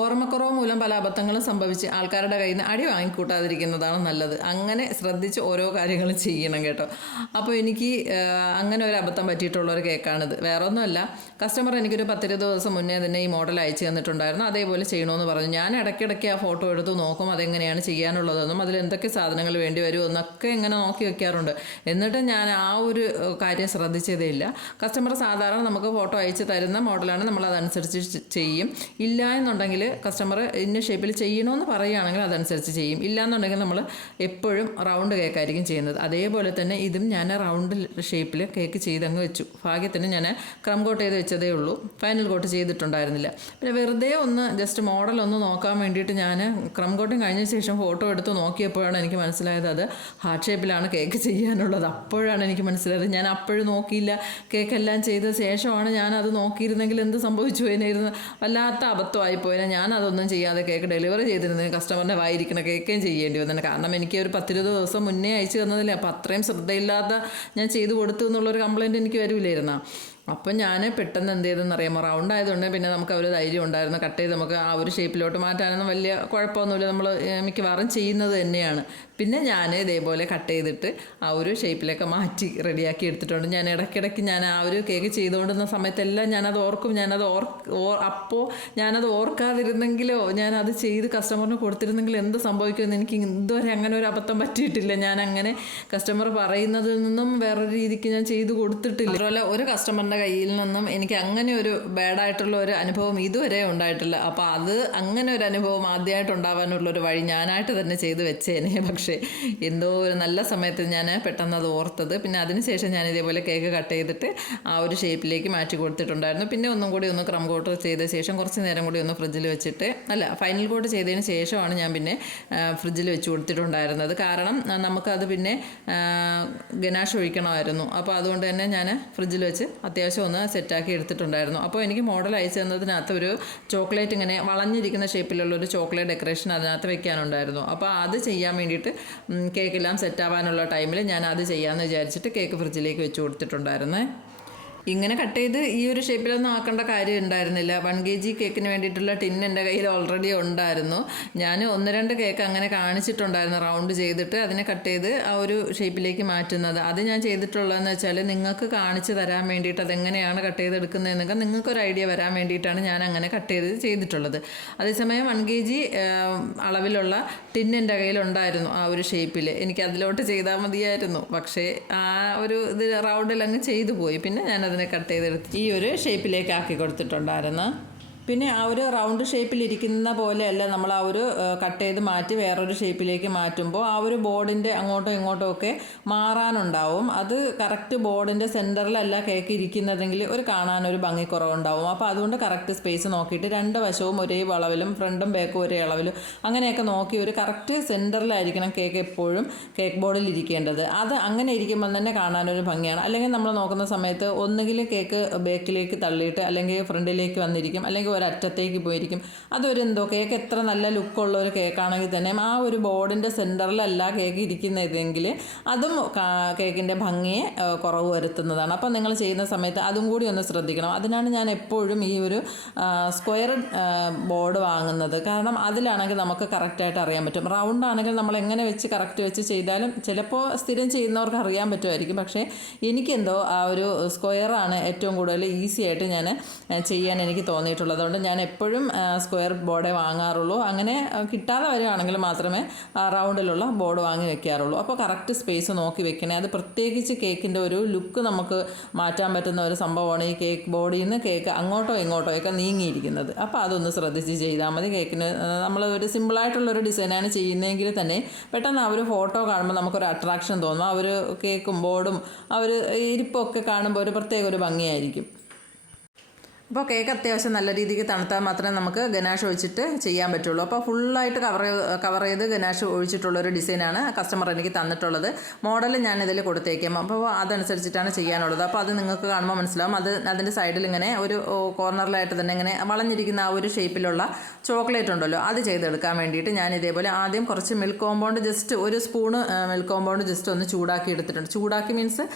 ഓർമ്മക്കുറവ് മൂലം പല അബദ്ധങ്ങളും സംഭവിച്ച് ആൾക്കാരുടെ കയ്യിൽ നിന്ന് അടി വാങ്ങിക്കൂട്ടാതിരിക്കുന്നതാണ് നല്ലത്. അങ്ങനെ ശ്രദ്ധിച്ച് ഓരോ കാര്യങ്ങളും ചെയ്യണം കേട്ടോ. അപ്പോൾ എനിക്ക് അങ്ങനെ ഒരു അബദ്ധം പറ്റിയിട്ടുള്ള ഒരു കേക്കാണിത്. വേറെ ഒന്നുമല്ല കസ്റ്റമർ എനിക്കൊരു പത്തിരുപത് ദിവസം മുന്നേ തന്നെ ഈ മോഡൽ അയച്ചു തന്നിട്ടുണ്ടായിരുന്നു. അതേപോലെ ചെയ്യണമെന്ന് പറഞ്ഞു. ഞാൻ ഇടയ്ക്കിടയ്ക്ക് ആ ഫോട്ടോ എടുത്ത് നോക്കും അതെങ്ങനെയാണ് ചെയ്യാനുള്ളതെന്നും അതിൽ എന്തൊക്കെ സാധനങ്ങൾ വേണ്ടി വരുമോ എന്നൊക്കെ ഇങ്ങനെ നോക്കി വെക്കാറുണ്ട്. എന്നിട്ടും ഞാൻ ആ ഒരു കാര്യം ശ്രദ്ധിച്ചതേ ഇല്ല. കസ്റ്റമർ സാധാരണ നമുക്ക് ഫോട്ടോ അയച്ച് തരുന്ന മോഡലാണ് നമ്മൾ അതനുസരിച്ച് ചെയ്യും. ഇല്ല എന്നുണ്ടെങ്കിൽ കസ്റ്റമർ ഇന്ന ഷേപ്പിൽ ചെയ്യണമെന്ന് പറയുകയാണെങ്കിൽ അതനുസരിച്ച് ചെയ്യും. ഇല്ലാന്നുണ്ടെങ്കിൽ നമ്മൾ എപ്പോഴും റൗണ്ട് കേക്കായിരിക്കും ചെയ്യുന്നത്. അതേപോലെ തന്നെ ഇതും ഞാൻ റൗണ്ട് ഷേപ്പിൽ കേക്ക് ചെയ്തങ്ങ് വെച്ചു. ഭാഗ്യത്തിന് ഞാൻ ക്രം കോട്ട് ചെയ്ത് വെച്ചതേ ഉള്ളൂ. ഫൈനൽ കോട്ട് ചെയ്തിട്ടുണ്ടായിരുന്നില്ല. പിന്നെ വെറുതെ ഒന്ന് ജസ്റ്റ് മോഡൽ ഒന്ന് നോക്കാൻ വേണ്ടിയിട്ട് ഞാൻ ക്രം കോട്ടിങ് കഴിഞ്ഞ ശേഷം ഫോട്ടോ എടുത്ത് നോക്കിയപ്പോഴാണ് എനിക്ക് മനസ്സിലായത് അത് ഹാർട്ട് ഷേപ്പിലാണ് കേക്ക് ചെയ്യാനുള്ളത്. അപ്പോഴാണ് എനിക്ക് മനസ്സിലായത്. ഞാൻ അപ്പോഴും നോക്കിയില്ല. കേക്കെല്ലാം ചെയ്ത ശേഷമാണ് ഞാൻ അത് നോക്കിയിരുന്നെങ്കിൽ എന്ത് സംഭവിച്ചു പോയിനായിരുന്നു വല്ലാത്ത അബദ്ധമായി പോയിനെ ഞാൻ അതൊന്നും ചെയ്യാതെ കേക്ക് ഡെലിവറി ചെയ്തിരുന്നത് കസ്റ്റമറിന്റെ വായിരിക്കണ കേക്കേം ചെയ്യേണ്ടി വന്നു. കാരണം എനിക്ക് ഒരു പത്തിരുപത് ദിവസം മുന്നേ അയച്ചു തന്നതില്ലേ അപ്പോൾ അത്രയും ശ്രദ്ധയില്ലാത്ത ഞാൻ ചെയ്തു കൊടുത്തു എന്നുള്ളൊരു കംപ്ലയിന്റ് എനിക്ക് വരില്ലായിരുന്നോ അപ്പം ഞാൻ പെട്ടെന്ന് എന്ത് ചെയ്തെന്ന് അറിയാമോ? റൗണ്ട് ആയതുകൊണ്ട് പിന്നെ നമുക്ക് അവർ ധൈര്യം ഉണ്ടായിരുന്നു. കട്ട് ചെയ്ത് നമുക്ക് ആ ഒരു ഷേപ്പിലോട്ട് മാറ്റാനൊന്നും വലിയ കുഴപ്പമൊന്നുമില്ല. നമ്മൾ മിക്കവാറും ചെയ്യുന്നത് തന്നെയാണ്. പിന്നെ ഞാൻ ഇതേപോലെ കട്ട് ചെയ്തിട്ട് ആ ഒരു ഷേപ്പിലൊക്കെ മാറ്റി റെഡിയാക്കി എടുത്തിട്ടുണ്ട്. ഞാൻ ഇടയ്ക്കിടയ്ക്ക് ഞാൻ ആ ഒരു കേക്ക് ചെയ്തുകൊണ്ടിരുന്ന സമയത്തെല്ലാം ഞാനത് ഓർക്കും. ഞാനത് ഓർ അപ്പോൾ ഞാനത് ഓർക്കാതിരുന്നെങ്കിലോ ഞാനത് ചെയ്ത് കസ്റ്റമറിന് കൊടുത്തിരുന്നെങ്കിൽ എന്ത് സംഭവിക്കുമെന്ന് എനിക്ക് ഇതുവരെ അങ്ങനെ ഒരു അബദ്ധം പറ്റിയിട്ടില്ല. ഞാൻ അങ്ങനെ കസ്റ്റമർ പറയുന്നതിൽ നിന്നും വേറൊരു രീതിക്ക് ഞാൻ ചെയ്ത് കൊടുത്തിട്ടില്ല. അതുപോലെ ഒരു കസ്റ്റമറിന്റെ കയ്യിൽ നിന്നും എനിക്ക് അങ്ങനെ ഒരു ബാഡായിട്ടുള്ള ഒരു അനുഭവം ഇതുവരെ ഉണ്ടായിട്ടില്ല. അപ്പോൾ അത് അങ്ങനെ ഒരു അനുഭവം ആദ്യമായിട്ട് ഉണ്ടാവാനുള്ള ഒരു വഴി ഞാനായിട്ട് തന്നെ ചെയ്ത് വെച്ചേനെ. പക്ഷേ എന്തോ ഒരു നല്ല സമയത്ത് ഞാൻ പെട്ടെന്ന് അത് ഓർത്തത്. പിന്നെ അതിനുശേഷം ഞാൻ ഇതേപോലെ കേക്ക് കട്ട് ചെയ്തിട്ട് ആ ഒരു ഷേപ്പിലേക്ക് മാറ്റി കൊടുത്തിട്ടുണ്ടായിരുന്നു. പിന്നെ ഒന്നും കൂടി ഒന്ന് ക്രം കോട്ട് ചെയ്ത ശേഷം കുറച്ച് നേരം കൂടി ഒന്ന് ഫ്രിഡ്ജിൽ വെച്ചിട്ട് അല്ല ഫൈനൽ കോട്ട് ചെയ്തതിന് ശേഷമാണ് ഞാൻ പിന്നെ ഫ്രിഡ്ജിൽ വെച്ച് കൊടുത്തിട്ടുണ്ടായിരുന്നത്. കാരണം നമുക്കത് പിന്നെ ഗനാഷ് ഒഴിക്കണമായിരുന്നു. അപ്പോൾ അതുകൊണ്ട് തന്നെ ഞാൻ ഫ്രിഡ്ജിൽ വെച്ച് അത്യാവശ്യം ഒന്ന് സെറ്റാക്കി എടുത്തിട്ടുണ്ടായിരുന്നു. അപ്പോൾ എനിക്ക് മോഡൽ അയച്ചു തന്നതിനകത്ത് ഒരു ചോക്ലേറ്റ് ഇങ്ങനെ വളഞ്ഞിരിക്കുന്ന ഷേപ്പിലുള്ള ഒരു ചോക്ലേറ്റ് ഡെക്കറേഷൻ അതിനകത്ത് വെക്കാനുണ്ടായിരുന്നു. അപ്പോൾ അത് ചെയ്യാൻ വേണ്ടിയിട്ട് കേക്കെല്ലാം സെറ്റാവാനുള്ള ടൈമിൽ ഞാൻ അത് ചെയ്യാമെന്ന് വിചാരിച്ചിട്ട് കേക്ക് ഫ്രിഡ്ജിലേക്ക് വെച്ച് കൊടുത്തിട്ടുണ്ടായിരുന്നേ. ഇങ്ങനെ കട്ട് ചെയ്ത് ഈ ഒരു ഷേപ്പിലൊന്നും ആക്കേണ്ട കാര്യം ഉണ്ടായിരുന്നില്ല. വൺ കെ ജി കേക്കിന് വേണ്ടിയിട്ടുള്ള ടിൻ എന്റെ കയ്യിൽ ഓൾറെഡി ഉണ്ടായിരുന്നു. ഞാൻ ഒന്ന് രണ്ട് കേക്ക് അങ്ങനെ കാണിച്ചിട്ടുണ്ടായിരുന്നു റൗണ്ട് ചെയ്തിട്ട് അതിനെ കട്ട് ചെയ്ത് ആ ഒരു ഷേപ്പിലേക്ക് മാറ്റുന്നത്. അത് ഞാൻ ചെയ്തിട്ടുള്ളതെന്ന് വെച്ചാൽ നിങ്ങൾക്ക് കാണിച്ച് തരാൻ വേണ്ടിയിട്ട് അതെങ്ങനെയാണ് കട്ട് ചെയ്തെടുക്കുന്നതെന്നൊക്കെ നിങ്ങൾക്കൊരു ഐഡിയ വരാൻ വേണ്ടിയിട്ടാണ് ഞാൻ അങ്ങനെ കട്ട് ചെയ്ത് ചെയ്തിട്ടുള്ളത്. അതേസമയം വൺ കെ ജി അളവിലുള്ള ടിൻ എന്റെ കയ്യിൽ ഉണ്ടായിരുന്നു ആ ഒരു ഷേപ്പിൽ എനിക്ക് അതിലോട്ട് ചെയ്താൽ മതിയായിരുന്നു. പക്ഷേ ആ ഒരു ഇത് റൗണ്ടിൽ അങ്ങ് ചെയ്തു പോയി. പിന്നെ ഞാൻ അതിനെ കട്ട് ചെയ്തെടുത്ത് ഈ ഒരു ഷേപ്പിലേക്ക് ആക്കി കൊടുത്തിട്ടുണ്ടായിരുന്നു. പിന്നെ ആ ഒരു റൗണ്ട് ഷേപ്പിലിരിക്കുന്ന പോലെയല്ല നമ്മൾ ആ ഒരു കട്ട് ചെയ്ത് മാറ്റി വേറൊരു ഷേപ്പിലേക്ക് മാറ്റുമ്പോൾ ആ ഒരു ബോർഡിന്റെ അങ്ങോട്ടോ ഇങ്ങോട്ടോ ഒക്കെ മാറാനുണ്ടാവും. അത് കറക്റ്റ് ബോർഡിന്റെ സെന്ററിലല്ല കേക്ക് ഇരിക്കുന്നതെങ്കിൽ ഒരു കാണാനൊരു ഭംഗിക്കുറവുണ്ടാവും അപ്പോൾ അതുകൊണ്ട് കറക്റ്റ് സ്പേസ് നോക്കിയിട്ട് രണ്ട് വശവും ഒരേ വളവിലും ഫ്രണ്ടും ബാക്കും ഒരേ അളവിലും അങ്ങനെയൊക്കെ നോക്കി ഒരു കറക്റ്റ് സെന്ററിലായിരിക്കണം കേക്ക് എപ്പോഴും കേക്ക് ബോർഡിൽ ഇരിക്കേണ്ടത്. അത് അങ്ങനെ ഇരിക്കുമ്പോൾ തന്നെ കാണാനൊരു ഭംഗിയാണ്. അല്ലെങ്കിൽ നമ്മൾ നോക്കുന്ന സമയത്ത് ഒന്നുകിൽ കേക്ക് ബാക്കിലേക്ക് തള്ളിയിട്ട് അല്ലെങ്കിൽ ഫ്രണ്ടിലേക്ക് വന്നിരിക്കും. അല്ലെങ്കിൽ ഒരറ്റത്തേക്ക് പോയിരിക്കും. അതൊരു എന്തോ കേക്ക് എത്ര നല്ല ലുക്കുള്ള ഒരു കേക്കാണെങ്കിൽ തന്നെ ആ ഒരു ബോർഡിന്റെ സെന്ററിലല്ല കേക്ക് ഇരിക്കുന്നതെങ്കിൽ അതും കേക്കിന്റെ ഭംഗിയെ കുറവ് വരുത്തുന്നതാണ്. അപ്പം നിങ്ങൾ ചെയ്യുന്ന സമയത്ത് അതും കൂടി ഒന്ന് ശ്രദ്ധിക്കണം. അതിനാണ് ഞാൻ എപ്പോഴും ഈ ഒരു സ്ക്വയർ ബോർഡ് വാങ്ങുന്നത്. കാരണം അതിലാണെങ്കിൽ നമുക്ക് കറക്റ്റായിട്ട് അറിയാൻ പറ്റും. റൗണ്ട് ആണെങ്കിൽ നമ്മൾ എങ്ങനെ വെച്ച് കറക്റ്റ് വെച്ച് ചെയ്താലും ചിലപ്പോൾ സ്ഥിരം ചെയ്യുന്നവർക്ക് അറിയാൻ പറ്റുമായിരിക്കും. പക്ഷേ എനിക്കെന്തോ ആ ഒരു സ്ക്വയറാണ് ഏറ്റവും കൂടുതൽ ഈസി ആയിട്ട് ഞാൻ ചെയ്യാൻ എനിക്ക് തോന്നിയിട്ടുള്ളത്. അതുകൊണ്ട് ഞാൻ എപ്പോഴും സ്ക്വയർ ബോർഡേ വാങ്ങാറുള്ളൂ. അങ്ങനെ കിട്ടാതെ വരികയാണെങ്കിൽ മാത്രമേ റൗണ്ടിലുള്ള ബോർഡ് വാങ്ങി വെക്കാറുള്ളൂ. അപ്പോൾ കറക്റ്റ് സ്പേസ് നോക്കി വെക്കണേ. അത് പ്രത്യേകിച്ച് കേക്കിന്റെ ഒരു ലുക്ക് നമുക്ക് മാറ്റാൻ പറ്റുന്ന ഒരു സംഭവമാണ് ഈ കേക്ക് ബോഡിയിൽ നിന്ന് കേക്ക് അങ്ങോട്ടോ ഇങ്ങോട്ടോ ഒക്കെ നീങ്ങിയിരിക്കുന്നത്. അപ്പോൾ അതൊന്ന് ശ്രദ്ധിച്ച് ചെയ്താൽ മതി. കേക്കിന് നമ്മൾ ഒരു സിമ്പിളായിട്ടുള്ളൊരു ഡിസൈനാണ് ചെയ്യുന്നതെങ്കിൽ തന്നെ പെട്ടെന്ന് ആ ഒരു ഫോട്ടോ കാണുമ്പോൾ നമുക്കൊരു അട്രാക്ഷൻ തോന്നും. ആ ഒരു കേക്കും ബോർഡും ആ ഒരു ഇരിപ്പൊക്കെ കാണുമ്പോൾ ഒരു പ്രത്യേക ഒരു ഭംഗിയായിരിക്കും. അപ്പോൾ കേക്ക് അത്യാവശ്യം നല്ല രീതിക്ക് തണുത്താൽ മാത്രമേ നമുക്ക് ഗനാഷ് ഒഴിച്ചിട്ട് ചെയ്യാൻ പറ്റുള്ളൂ. അപ്പോൾ ഫുള്ളായിട്ട് കവർ കവർ ചെയ്ത് ഗനാഷ് ഒഴിച്ചിട്ടുള്ളൊരു ഡിസൈനാണ് കസ്റ്റമർ എനിക്ക് തന്നിട്ടുള്ളത്. മോഡൽ ഞാൻ ഇതിൽ കൊടുത്തേക്കാം. അപ്പോൾ അതനുസരിച്ചിട്ടാണ് ചെയ്യാനുള്ളത്. അപ്പോൾ അത് നിങ്ങൾക്ക് കാണുമ്പോൾ മനസ്സിലാവും. അത് അതിന്റെ സൈഡിൽ ഇങ്ങനെ ഒരു കോർണറിലായിട്ട് തന്നെ ഇങ്ങനെ വളഞ്ഞിരിക്കുന്ന ആ ഒരു ഷേപ്പിലുള്ള ചോക്ലേറ്റ് ഉണ്ടല്ലോ അത് ചെയ്തെടുക്കാൻ വേണ്ടിയിട്ട് ഞാൻ ഇതേപോലെ ആദ്യം കുറച്ച് മിൽക്ക് കോമ്പൗണ്ട് ജസ്റ്റ് ഒരു സ്പൂണ് മിൽക്ക് കോമ്പൗണ്ട് ജസ്റ്റ് ഒന്ന് ചൂടാക്കി എടുത്തിട്ടുണ്ട്. ചൂടാക്കി മീൻസ്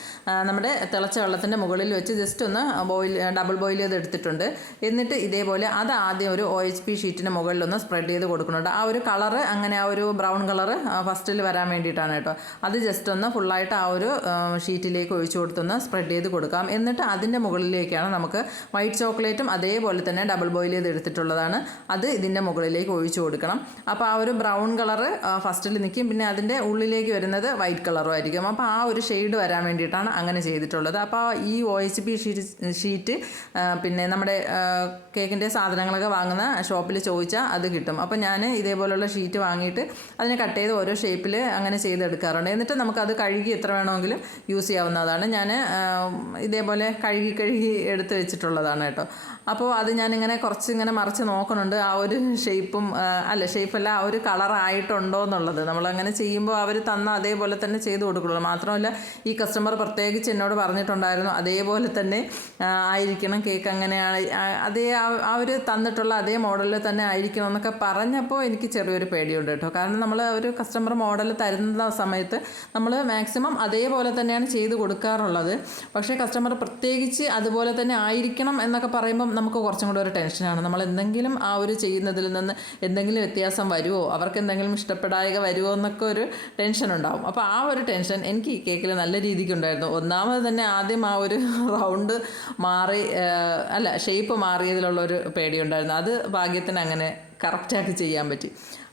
നമ്മുടെ തിളച്ച വെള്ളത്തിന്റെ മുകളിൽ വെച്ച് ജസ്റ്റ് ഒന്ന് ബോയിൽ ഡബിൾ ബോയിൽ ചെയ്ത് എടുത്തിട്ടുണ്ട് എന്നിട്ട് ഇതേപോലെ അത് ആദ്യം ഒരു ഒ എച്ച് പി ഷീറ്റിന് മുകളിലൊന്ന് സ്പ്രെഡ് ചെയ്ത് കൊടുക്കുന്നുണ്ട്. ആ ഒരു കളറ് അങ്ങനെ ആ ഒരു ബ്രൗൺ കളറ് ഫസ്റ്റിൽ വരാൻ വേണ്ടിയിട്ടാണ് കേട്ടോ. അത് ജസ്റ്റ് ഒന്ന് ഫുള്ളായിട്ട് ആ ഒരു ഷീറ്റിലേക്ക് ഒഴിച്ചു കൊടുത്തൊന്ന് സ്പ്രെഡ് ചെയ്ത് കൊടുക്കാം. എന്നിട്ട് അതിന്റെ മുകളിലേക്കാണ് നമുക്ക് വൈറ്റ് ചോക്ലേറ്റും അതേപോലെ തന്നെ ഡബിൾ ബോയിൽ ചെയ്ത് എടുത്തിട്ടുള്ളതാണ്. അത് ഇതിന്റെ മുകളിലേക്ക് ഒഴിച്ചു കൊടുക്കണം. അപ്പോൾ ആ ഒരു ബ്രൗൺ കളറ് ഫസ്റ്റിൽ നിൽക്കും പിന്നെ അതിന്റെ ഉള്ളിലേക്ക് വരുന്നത് വൈറ്റ് കളറും ആയിരിക്കും. അപ്പോൾ ആ ഒരു ഷെയ്ഡ് വരാൻ വേണ്ടിയിട്ടാണ് അങ്ങനെ ചെയ്തിട്ടുള്ളത്. അപ്പോൾ ഈ O H P sheet sheet പിന്നെ നമ്മുടെ കേക്കിന്റെ സാധനങ്ങളൊക്കെ വാങ്ങുന്ന ഷോപ്പിൽ ചോദിച്ചാൽ അത് കിട്ടും. അപ്പോൾ ഞാൻ ഇതേപോലുള്ള ഷീറ്റ് വാങ്ങിയിട്ട് അതിനെ കട്ട് ചെയ്ത് ഓരോ ഷേപ്പിൽ അങ്ങനെ ചെയ്തെടുക്കാറുണ്ട്. എന്നിട്ട് നമുക്കത് കഴുകി എത്ര വേണമെങ്കിലും യൂസ് ചെയ്യാവുന്നതാണ്. ഞാൻ ഇതേപോലെ കഴുകി കഴുകി എടുത്ത് വെച്ചിട്ടുള്ളതാണ് കേട്ടോ. അപ്പോൾ അത് ഞാനിങ്ങനെ കുറച്ച് ഇങ്ങനെ മറിച്ച് നോക്കുന്നുണ്ട് ആ ഒരു ഷേപ്പും അല്ല ഷേപ്പല്ല ആ ഒരു കളർ ആയിട്ടുണ്ടോ എന്നുള്ളത്. നമ്മളങ്ങനെ ചെയ്യുമ്പോൾ അവർ തന്ന അതേപോലെ തന്നെ ചെയ്ത് കൊടുക്കുള്ളൂ. മാത്രമല്ല ഈ കസ്റ്റമർ പ്രത്യേകിച്ച് എന്നോട് പറഞ്ഞിട്ടുണ്ടായിരുന്നു അതേപോലെ തന്നെ ആയിരിക്കണം കേക്ക് അങ്ങനെയാണ് അതേ ആ ഒരു തന്നിട്ടുള്ള അതേ മോഡലിൽ തന്നെ ആയിരിക്കണം എന്നൊക്കെ പറഞ്ഞപ്പോൾ എനിക്ക് ചെറിയൊരു പേടിയുണ്ട് കേട്ടോ. കാരണം നമ്മൾ ഒരു കസ്റ്റമർ മോഡൽ തരുന്ന സമയത്ത് നമ്മൾ മാക്സിമം അതേപോലെ തന്നെയാണ് ചെയ്ത് കൊടുക്കാറുള്ളത്. പക്ഷേ കസ്റ്റമർ പ്രത്യേകിച്ച് അതുപോലെ തന്നെ ആയിരിക്കണം എന്നൊക്കെ പറയുമ്പം നമുക്ക് കുറച്ചും കൂടെ ഒരു ടെൻഷനാണ്. നമ്മൾ എന്തെങ്കിലും ആ ഒരു ചെയ്യുന്നതിൽ നിന്ന് എന്തെങ്കിലും വ്യത്യാസം വരുമോ അവർക്ക് എന്തെങ്കിലും ഇഷ്ടപ്പെടായക വരുമോ എന്നൊക്കെ ഒരു ടെൻഷൻ ഉണ്ടാവും. അപ്പോൾ ആ ഒരു ടെൻഷൻ എനിക്ക് ഈ കേക്കിൽ നല്ല രീതിക്ക് ഉണ്ടായിരുന്നു. ഒന്നാമത് തന്നെ ആദ്യം ആ ഒരു റൗണ്ട് മാറി അല്ല ഷേപ്പ് മാറിയതിലുള്ള ഒരു പേടിയുണ്ടായിരുന്നു അത് ഭാഗ്യത്തിന് അങ്ങനെ കറക്റ്റാക്കി ചെയ്യാൻ പറ്റി.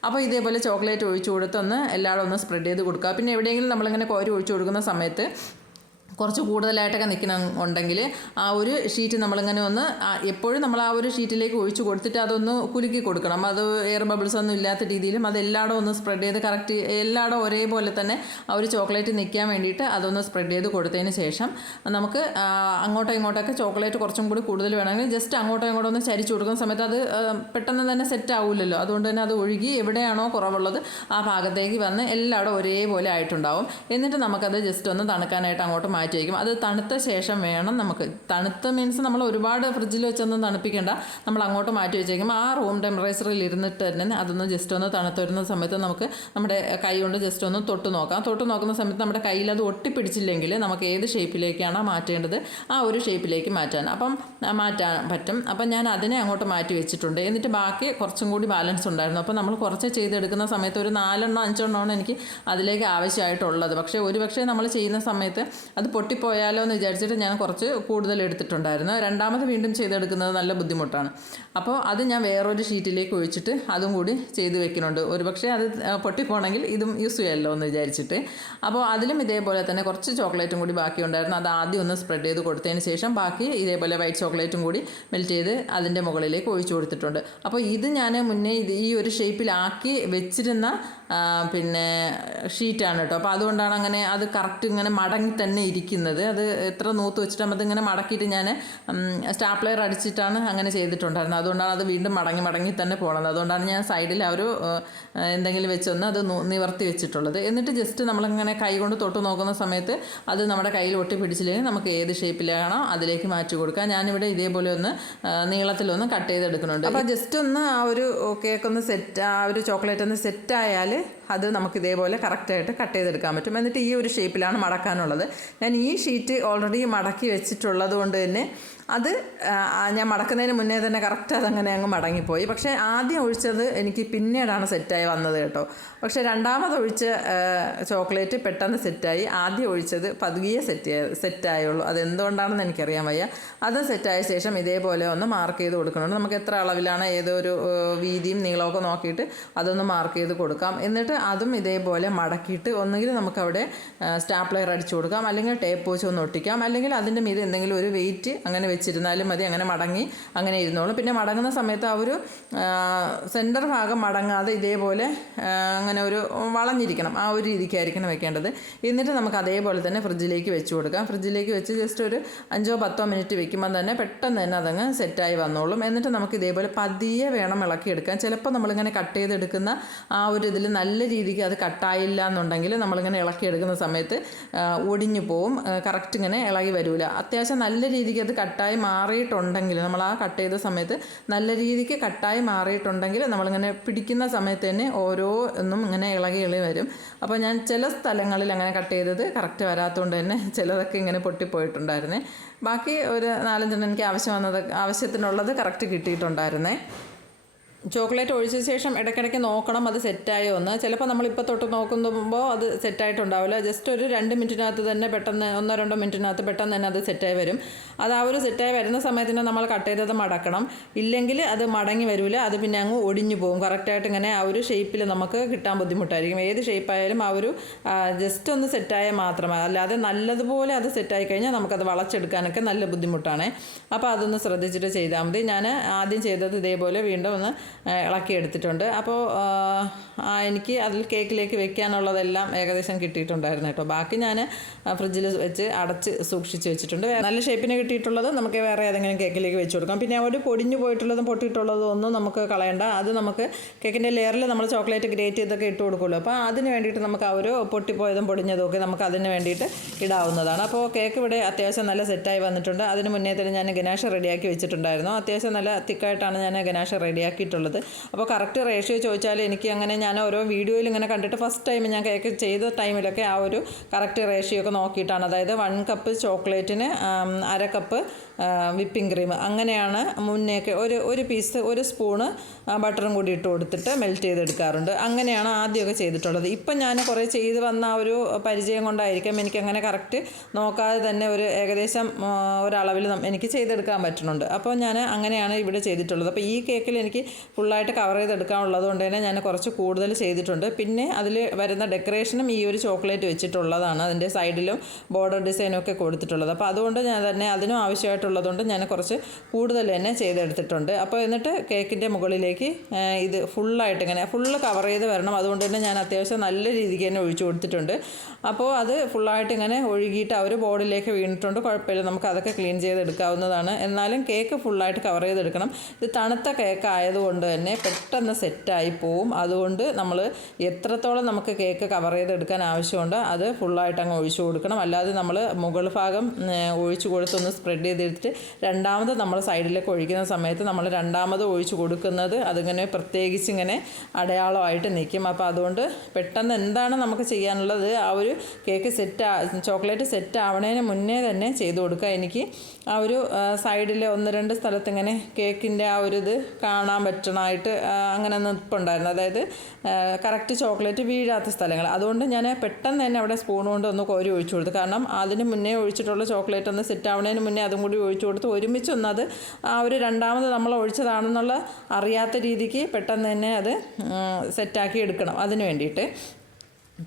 അപ്പോൾ ഇതേപോലെ ചോക്ലേറ്റ് ഒഴിച്ചു കൊടുത്തൊന്ന് എല്ലാവരും ഒന്ന് സ്പ്രെഡ് ചെയ്ത് കൊടുക്കുക. പിന്നെ എവിടെയെങ്കിലും നമ്മളിങ്ങനെ കോരി ഒഴിച്ചു കൊടുക്കുന്ന സമയത്ത് കുറച്ച് കൂടുതലായിട്ടൊക്കെ നിൽക്കണം ഉണ്ടെങ്കിൽ ആ ഒരു ഷീറ്റ് നമ്മളിങ്ങനെ ഒന്ന് എപ്പോഴും നമ്മൾ ആ ഒരു ഷീറ്റിലേക്ക് ഒഴിച്ച് കൊടുത്തിട്ട് അതൊന്ന് കുലുക്കി കൊടുക്കണം. അത് എയർ ബബിൾസ് ഒന്നും ഇല്ലാത്ത രീതിയിലും അത് എല്ലായിടം ഒന്ന് സ്പ്രെഡ് ചെയ്ത് കറക്റ്റ് എല്ലായിടം ഒരേപോലെ തന്നെ ആ ഒരു ചോക്ലേറ്റ് നിൽക്കാൻ വേണ്ടിയിട്ട് അതൊന്ന് സ്പ്രെഡ് ചെയ്ത് കൊടുത്തതിന് ശേഷം നമുക്ക് അങ്ങോട്ടോ ഇങ്ങോട്ടൊക്കെ ചോക്ലേറ്റ് കുറച്ചും കൂടി കൂടുതൽ വേണമെങ്കിൽ ജസ്റ്റ് അങ്ങോട്ടോ ഇങ്ങോട്ടോ ഒന്ന് ചരിച്ചു കൊടുക്കുന്ന സമയത്ത് അത് പെട്ടെന്ന് തന്നെ സെറ്റ് ആവില്ലല്ലോ അതുകൊണ്ട് തന്നെ അത് ഒഴുകി എവിടെയാണോ കുറവുള്ളത് ആ ഭാഗത്തേക്ക് വന്ന് എല്ലായിടം ഒരേപോലെ ആയിട്ടുണ്ടാവും. എന്നിട്ട് നമുക്കത് ജസ്റ്റ് ഒന്ന് തണുക്കാനായിട്ട് അങ്ങോട്ട് വയ്ക്കും അത് തണുത്ത ശേഷം വേണം നമുക്ക്. തണുത്ത മീൻസ് നമ്മൾ ഒരുപാട് ഫ്രിഡ്ജിൽ വെച്ചൊന്നും തണുപ്പിക്കേണ്ട. നമ്മൾ അങ്ങോട്ട് മാറ്റി വെച്ചേക്കും. ആ റൂം ടെമ്പറേച്ചറിൽ ഇരുന്നിട്ട് തന്നെ അതൊന്ന് ജസ്റ്റ് ഒന്ന് തണുത്ത് വരുന്ന സമയത്ത് നമുക്ക് നമ്മുടെ കൈ കൊണ്ട് ജസ്റ്റ് ഒന്ന് തൊട്ട് നോക്കാം. തൊട്ട് നോക്കുന്ന സമയത്ത് നമ്മുടെ കയ്യിൽ അത് ഒട്ടിപ്പിടിച്ചില്ലെങ്കിൽ നമുക്ക് ഏത് ഷേപ്പിലേക്കാണ് മാറ്റേണ്ടത്? ആ ഒരു ഷേപ്പിലേക്ക് മാറ്റാൻ. അപ്പം മാറ്റാൻ പറ്റും. അപ്പം ഞാൻ അതിനെ അങ്ങോട്ട് മാറ്റി വെച്ചിട്ടുണ്ട്. എന്നിട്ട് ബാക്കി കുറച്ചും കൂടി ബാലൻസ് ഉണ്ടായിരുന്നു. അപ്പോൾ നമ്മൾ കുറച്ച് ചെയ്തെടുക്കുന്ന സമയത്ത് ഒരു നാലെണ്ണോ അഞ്ചെണ്ണമാണ് എനിക്ക് അതിലേക്ക് ആവശ്യമായിട്ടുള്ളത്. പക്ഷേ ഒരു പക്ഷേ നമ്മൾ ചെയ്യുന്ന സമയത്ത് അത് പൊട്ടിപ്പോയാലോ എന്ന് വിചാരിച്ചിട്ട് ഞാൻ കുറച്ച് കൂടുതൽ എടുത്തിട്ടുണ്ടായിരുന്നു. രണ്ടാമത് വീണ്ടും ചെയ്തെടുക്കുന്നത് നല്ല ബുദ്ധിമുട്ടാണ്. അപ്പോൾ അത് ഞാൻ വേറൊരു ഷീറ്റിലേക്ക് ഒഴിച്ചിട്ട് അതും കൂടി ചെയ്ത് വെക്കുന്നുണ്ട്. ഒരുപക്ഷെ അത് പൊട്ടിപ്പോണെങ്കിൽ ഇതും യൂസ് ചെയ്യാമല്ലോ എന്ന് വിചാരിച്ചിട്ട്. അപ്പോൾ അതിലും ഇതേപോലെ തന്നെ കുറച്ച് ചോക്ലേറ്റും കൂടി ബാക്കി ഉണ്ടായിരുന്നു അത് ആദ്യം ഒന്ന് സ്പ്രെഡ് ചെയ്ത് കൊടുത്തതിന് ശേഷം ബാക്കി ഇതേപോലെ വൈറ്റ് ചോക്ലേറ്റും കൂടി മെൽറ്റ് ചെയ്ത് അതിന്റെ മുകളിലേക്ക് ഒഴിച്ചു കൊടുത്തിട്ടുണ്ട്. അപ്പോൾ ഇത് ഞാൻ മുന്നേ ഇത് ഈ ഒരു ഷേപ്പിലാക്കി വെച്ചിരുന്ന പിന്നെ ഷീറ്റാണ് കേട്ടോ. അപ്പോൾ അതുകൊണ്ടാണ് അങ്ങനെ അത് കറക്റ്റ് ഇങ്ങനെ മടങ്ങി തന്നെ ഇരിക്കുന്നത്. അത് എത്ര നൂത്ത് വെച്ചിട്ട് ഇങ്ങനെ മടക്കിയിട്ട് ഞാൻ സ്റ്റാപ്ലെയർ അടിച്ചിട്ടാണ് അങ്ങനെ ചെയ്തിട്ടുണ്ടായിരുന്നത്. അതുകൊണ്ടാണ് അത് വീണ്ടും മടങ്ങി മടങ്ങി തന്നെ പോണത്. അതുകൊണ്ടാണ് ഞാൻ സൈഡിൽ ആ ഒരു എന്തെങ്കിലും വെച്ചൊന്ന് അത് നിവർത്തി വെച്ചിട്ടുള്ളത്. എന്നിട്ട് ജസ്റ്റ് നമ്മളിങ്ങനെ കൈ കൊണ്ട് തൊട്ട് നോക്കുന്ന സമയത്ത് അത് നമ്മുടെ കയ്യിൽ ഒട്ടി പിടിച്ചില്ലെങ്കിൽ നമുക്ക് ഏത് ഷേപ്പിലാണോ അതിലേക്ക് മാറ്റി കൊടുക്കാം. ഞാനിവിടെ ഇതേപോലെ ഒന്ന് നീളത്തിലൊന്ന് കട്ട് ചെയ്തെടുക്കുന്നുണ്ട്. അപ്പോൾ ജസ്റ്റ് ഒന്ന് ആ ഒരു കേക്ക് ഒന്ന് സെറ്റ് ആ ഒരു ചോക്ലേറ്റ് ഒന്ന് സെറ്റ് ആയാൽ അത് നമുക്ക് ഇതേപോലെ കറക്റ്റായിട്ട് കട്ട് ചെയ്തെടുക്കാൻ പറ്റും. എന്നിട്ട് ഈ ഒരു ഷേപ്പിലാണ് മടക്കാനുള്ളത്. ഞാൻ ഈ ഷീറ്റ് ഓൾറെഡി മടക്കി വെച്ചിട്ടുള്ളത് കൊണ്ട് തന്നെ അത് ഞാൻ മടക്കുന്നതിന് മുന്നേ തന്നെ കറക്റ്റ് അതങ്ങനെ അങ്ങ് മടങ്ങിപ്പോയി. പക്ഷേ ആദ്യം ഒഴിച്ചത് എനിക്ക് പിന്നീടാണ് സെറ്റായി വന്നത് കേട്ടോ. പക്ഷേ രണ്ടാമത് ഒഴിച്ച ചോക്ലേറ്റ് പെട്ടെന്ന് സെറ്റായി. ആദ്യം ഒഴിച്ചത് പതുകിയെ സെറ്റ് സെറ്റായുള്ളൂ. അതെന്തുകൊണ്ടാണെന്ന് എനിക്കറിയാൻ വയ്യ. അത് സെറ്റായ ശേഷം ഇതേപോലെ ഒന്ന് മാർക്ക് ചെയ്ത് കൊടുക്കണുണ്ട്. നമുക്ക് എത്ര അളവിലാണ് ഏതൊരു വീതിയും നീളമൊക്കെ നോക്കിയിട്ട് അതൊന്ന് മാർക്ക് ചെയ്ത് കൊടുക്കാം. എന്നിട്ട് അതും ഇതേപോലെ മടക്കിയിട്ട് ഒന്നുകിൽ നമുക്കവിടെ സ്റ്റാപ്ലെയർ അടിച്ചു കൊടുക്കാം. അല്ലെങ്കിൽ ടേപ്പ് വെച്ച് ഒന്ന് ഒട്ടിക്കാം. അല്ലെങ്കിൽ അതിന്റെ മീതെ എന്തെങ്കിലും ഒരു വെയിറ്റ് അങ്ങനെ വെച്ചിരുന്നാലും മതി അങ്ങനെ മടങ്ങി അങ്ങനെ ഇരുന്നോളും. പിന്നെ മടങ്ങുന്ന സമയത്ത് ആ ഒരു സെന്റർ ഭാഗം മടങ്ങാതെ ഇതേപോലെ അങ്ങനെ ഒരു വളഞ്ഞിരിക്കണം ആ ഒരു രീതിക്കായിരിക്കണം വെക്കേണ്ടത്. എന്നിട്ട് നമുക്ക് അതേപോലെ തന്നെ ഫ്രിഡ്ജിലേക്ക് വെച്ച് കൊടുക്കാം. ഫ്രിഡ്ജിലേക്ക് വെച്ച് ജസ്റ്റ് ഒരു അഞ്ചോ പത്തോ മിനിറ്റ് വെക്കുമ്പോൾ തന്നെ പെട്ടെന്ന് തന്നെ അതങ്ങ് സെറ്റായി വന്നോളും. എന്നിട്ട് നമുക്ക് ഇതേപോലെ പതിയെ വേണം ഇളക്കിയെടുക്കാൻ ചിലപ്പോൾ നമ്മളിങ്ങനെ കട്ട് ചെയ്തെടുക്കുന്ന ആ ഒരു ഇതിൽ നല്ല രീതിക്ക് അത് കട്ടായില്ല എന്നുണ്ടെങ്കിൽ നമ്മളിങ്ങനെ ഇളക്കിയെടുക്കുന്ന സമയത്ത് ഒടിഞ്ഞു പോവും. കറക്റ്റ് ഇങ്ങനെ ഇളകി വരില്ല അത്യാവശ്യം നല്ല രീതിക്ക് അത് കട്ട് കട്ടായി മാറിയിട്ടുണ്ടെങ്കിൽ നമ്മൾ ആ കട്ട് ചെയ്ത സമയത്ത് നല്ല രീതിക്ക് കട്ടായി മാറിയിട്ടുണ്ടെങ്കിൽ നമ്മളിങ്ങനെ പിടിക്കുന്ന സമയത്ത് തന്നെ ഓരോ ഒന്നും ഇങ്ങനെ ഇളകി ഇളകി വരും. അപ്പോൾ ഞാൻ ചില സ്ഥലങ്ങളിൽ അങ്ങനെ കട്ട് ചെയ്തത് കറക്റ്റ് വരാത്തതുകൊണ്ട് തന്നെ ചിലതൊക്കെ ഇങ്ങനെ പൊട്ടിപ്പോയിട്ടുണ്ടായിരുന്നേ. ബാക്കി ഒരു നാലഞ്ചെണ്ണം എനിക്ക് ആവശ്യം വന്നത് ആവശ്യത്തിനുള്ളത് കറക്റ്റ് കിട്ടിയിട്ടുണ്ടായിരുന്നേ. ചോക്ലേറ്റ് ഒഴിച്ച ശേഷം ഇടയ്ക്കിടയ്ക്ക് നോക്കണം അത് സെറ്റായോ എന്ന്. ചിലപ്പോൾ നമ്മളിപ്പോൾ തൊട്ട് നോക്കുമ്പോൾ അത് സെറ്റായിട്ടുണ്ടാവില്ല. ജസ്റ്റ് ഒരു രണ്ട് മിനിറ്റിനകത്ത് തന്നെ പെട്ടെന്ന് ഒന്നോ രണ്ടോ മിനിറ്റിനകത്ത് പെട്ടെന്ന് തന്നെ അത് സെറ്റായി വരും. അത് ആ ഒരു സെറ്റായി വരുന്ന സമയത്തിന് നമ്മൾ കട്ട് ചെയ്തത് മടക്കണം. ഇല്ലെങ്കിൽ അത് മടങ്ങി വരില്ല അത് പിന്നെ അങ്ങ് ഒടിഞ്ഞു പോകും. കറക്റ്റായിട്ട് ഇങ്ങനെ ആ ഒരു ഷേപ്പിൽ നമുക്ക് കിട്ടാൻ ബുദ്ധിമുട്ടായിരിക്കും. ഏത് ഷേപ്പായാലും ആ ഒരു ജസ്റ്റ് ഒന്ന് സെറ്റായാൽ മാത്രമേ അല്ലാതെ നല്ലതുപോലെ അത് സെറ്റായി കഴിഞ്ഞാൽ നമുക്കത് വളച്ചെടുക്കാനൊക്കെ നല്ല ബുദ്ധിമുട്ടാണ്. അപ്പോൾ അതൊന്ന് ശ്രദ്ധിച്ചിട്ട് ചെയ്താൽ മതി. ഞാൻ ആദ്യം ചെയ്തത് ഇതേപോലെ വീണ്ടും ഒന്ന് ആ, ഇളക്കി എടുത്തിട്ടുണ്ട്. അപ്പോൾ എനിക്ക് അതിൽ കേക്കിലേക്ക് വെക്കാനുള്ളതെല്ലാം ഏകദേശം കിട്ടിയിട്ടുണ്ടായിരുന്നു കേട്ടോ. ബാക്കി ഞാൻ ഫ്രിഡ്ജിൽ വെച്ച് അടച്ച് സൂക്ഷിച്ച് വെച്ചിട്ടുണ്ട്. നല്ല ഷേപ്പിന് കിട്ടിയിട്ടുള്ളത് നമുക്ക് വേറെ ഏതെങ്കിലും കേക്കിലേക്ക് വെച്ച് കൊടുക്കാം. പിന്നെ ഒരു പൊടിഞ്ഞു പോയിട്ടുള്ളതും പൊട്ടിയിട്ടുള്ളതും ഒന്നും നമുക്ക് കളയണ്ട. അത് നമുക്ക് കേക്കിന്റെ ലെയറിൽ നമ്മൾ ചോക്ലേറ്റ് ഗ്രേറ്റ് ചെയ്തൊക്കെ ഇട്ട് കൊടുക്കുള്ളൂ അപ്പോൾ അതിന് വേണ്ടിയിട്ട് നമുക്ക് ആ ഒരു പൊട്ടിപ്പോയതും പൊടിഞ്ഞതും ഒക്കെ നമുക്ക് അതിന് വേണ്ടിയിട്ട് ഇടാവുന്നതാണ്. അപ്പോൾ കേക്ക് ഇവിടെ അത്യാവശ്യം നല്ല സെറ്റായി വന്നിട്ടുണ്ട്. അതിന് മുന്നേ തന്നെ ഞാൻ ഗനാഷ റെഡിയാക്കി വെച്ചിട്ടുണ്ടായിരുന്നു. അത്യാവശ്യം നല്ല തിക്കായിട്ടാണ് ഞാൻ ഗനാഷ റെഡിയാക്കിയിട്ടുള്ളത്. അപ്പോൾ കറക്റ്റ് റേഷ്യോ ചോദിച്ചാൽ എനിക്ക് അങ്ങനെ ഞാൻ ഓരോ വീഡിയോയിൽ ഇങ്ങനെ കണ്ടിട്ട് ഫസ്റ്റ് ടൈം ഞാൻ കേക്ക് ചെയ്ത ടൈമിലൊക്കെ ആ ഒരു കറക്റ്റ് റേഷ്യോ ഒക്കെ നോക്കിയിട്ടാണ്. അതായത് വൺ കപ്പ് ചോക്ലേറ്റിന് അര കപ്പ് വിപ്പിംഗ് ക്രീം അങ്ങനെയാണ് മുന്നേക്ക് ഒരു ഒരു പീസ് ഒരു സ്പൂണ് ബട്ടറും കൂടി ഇട്ട് കൊടുത്തിട്ട് മെൽറ്റ് ചെയ്തെടുക്കാറുണ്ട്. അങ്ങനെയാണ് ആദ്യമൊക്കെ ചെയ്തിട്ടുള്ളത്. ഇപ്പം ഞാൻ കുറേ ചെയ്ത് വന്ന ആ ഒരു പരിചയം കൊണ്ടായിരിക്കും എനിക്ക് അങ്ങനെ കറക്റ്റ് നോക്കാതെ തന്നെ ഒരു ഏകദേശം ഒരളവിൽ എനിക്ക് ചെയ്തെടുക്കാൻ പറ്റുന്നുണ്ട്. അപ്പോൾ ഞാൻ അങ്ങനെയാണ് ഇവിടെ ചെയ്തിട്ടുള്ളത്. അപ്പോൾ ഈ കേക്കിൽ എനിക്ക് ഫുള്ളായിട്ട് കവർ ചെയ്തെടുക്കാനുള്ളത് കൊണ്ട് തന്നെ ഞാൻ കുറച്ച് കൂടുതൽ ചെയ്തിട്ടുണ്ട്. പിന്നെ അതിൽ വരുന്ന ഡെക്കറേഷനും ഈ ഒരു ചോക്ലേറ്റ് വെച്ചിട്ടുള്ളതാണ്. അതിന്റെ സൈഡിലും ബോർഡർ ഡിസൈനും ഒക്കെ കൊടുത്തിട്ടുള്ളത്. അപ്പോൾ അതുകൊണ്ട് ഞാൻ തന്നെ അതിനും ആവശ്യമായിട്ടുള്ളതുകൊണ്ട് ഞാൻ കുറച്ച് കൂടുതൽ തന്നെ ചെയ്തെടുത്തിട്ടുണ്ട്. അപ്പോൾ എന്നിട്ട് കേക്കിന്റെ മുകളിലേക്ക് ഇത് ഫുള്ളായിട്ട് ഇങ്ങനെ ഫുള്ള് കവർ ചെയ്ത് വരണം. അതുകൊണ്ട് തന്നെ ഞാൻ അത്യാവശ്യം നല്ല രീതിക്ക് തന്നെ ഒഴിച്ചു കൊടുത്തിട്ടുണ്ട്. അപ്പോൾ അത് ഫുള്ളായിട്ട് ഇങ്ങനെ ഒഴുകിയിട്ട് ഒരു ബോർഡിലേക്ക് വീണിട്ടുണ്ട്. കുഴപ്പമില്ല നമുക്ക് അതൊക്കെ ക്ലീൻ ചെയ്തെടുക്കാവുന്നതാണ്. എന്നാലും കേക്ക് ഫുള്ളായിട്ട് കവർ ചെയ്തെടുക്കണം. ഇത് തണുത്ത കേക്ക് ആയതുകൊണ്ട് തന്നെ പെട്ടെന്ന് സെറ്റായി പോവും. അതുകൊണ്ട് നമ്മൾ എത്രത്തോളം നമുക്ക് കേക്ക് കവർ ചെയ്തെടുക്കാൻ ആവശ്യമുണ്ട് അത് ഫുള്ളായിട്ട് അങ്ങ് ഒഴിച്ചു കൊടുക്കണം. അല്ലാതെ നമ്മൾ മുകൾ ഭാഗം ഒഴിച്ചു കൊടുത്തൊന്ന് സ്പ്രെഡ് ചെയ്തെടുത്തിട്ട് രണ്ടാമത് നമ്മൾ സൈഡിലേക്ക് ഒഴിക്കുന്ന സമയത്ത് നമ്മൾ രണ്ടാമത് ഒഴിച്ചു കൊടുക്കുന്നത് അതിങ്ങനെ പ്രത്യേകിച്ച് ഇങ്ങനെ അടയാളമായിട്ട് നിൽക്കും. അപ്പോൾ അതുകൊണ്ട് പെട്ടെന്ന് എന്താണ് നമുക്ക് ചെയ്യാനുള്ളത്? ആ ഒരു കേക്ക് സെറ്റ് ചോക്ലേറ്റ് സെറ്റ് ആവണേന് മുന്നേ തന്നെ ചെയ്തു കൊടുക്കുക. എനിക്ക് ആ ഒരു സൈഡിലെ ഒന്ന് രണ്ട് സ്ഥലത്ത് ഇങ്ങനെ കേക്കിന്റെ ആ ഒരു ഇത് കാണാൻ പറ്റണമായിട്ട് ആ, അങ്ങനെ നിൽപ്പുണ്ടായിരുന്നു അതായത് കറക്റ്റ് ചോക്ലേറ്റ് വീഴാത്ത സ്ഥലങ്ങൾ. അതുകൊണ്ട് ഞാൻ പെട്ടെന്ന് തന്നെ അവിടെ സ്പൂൺ കൊണ്ട് ഒന്ന് കോരി ഒഴിച്ചു കൊടുത്തു. കാരണം അതിന് മുന്നേ ഒഴിച്ചിട്ടുള്ള ചോക്ലേറ്റ് ഒന്ന് സെറ്റ് ആവുന്നതിന് മുന്നേ അതും കൂടി ഒഴിച്ചു കൊടുത്ത് ഒരുമിച്ചൊന്നത് ആ ഒരു രണ്ടാമത് നമ്മൾ ഒഴിച്ചതാണെന്നുള്ള അറിയാത്ത രീതിക്ക് പെട്ടെന്ന് തന്നെ അത് സെറ്റാക്കി എടുക്കണം. അതിന് വേണ്ടിയിട്ട്.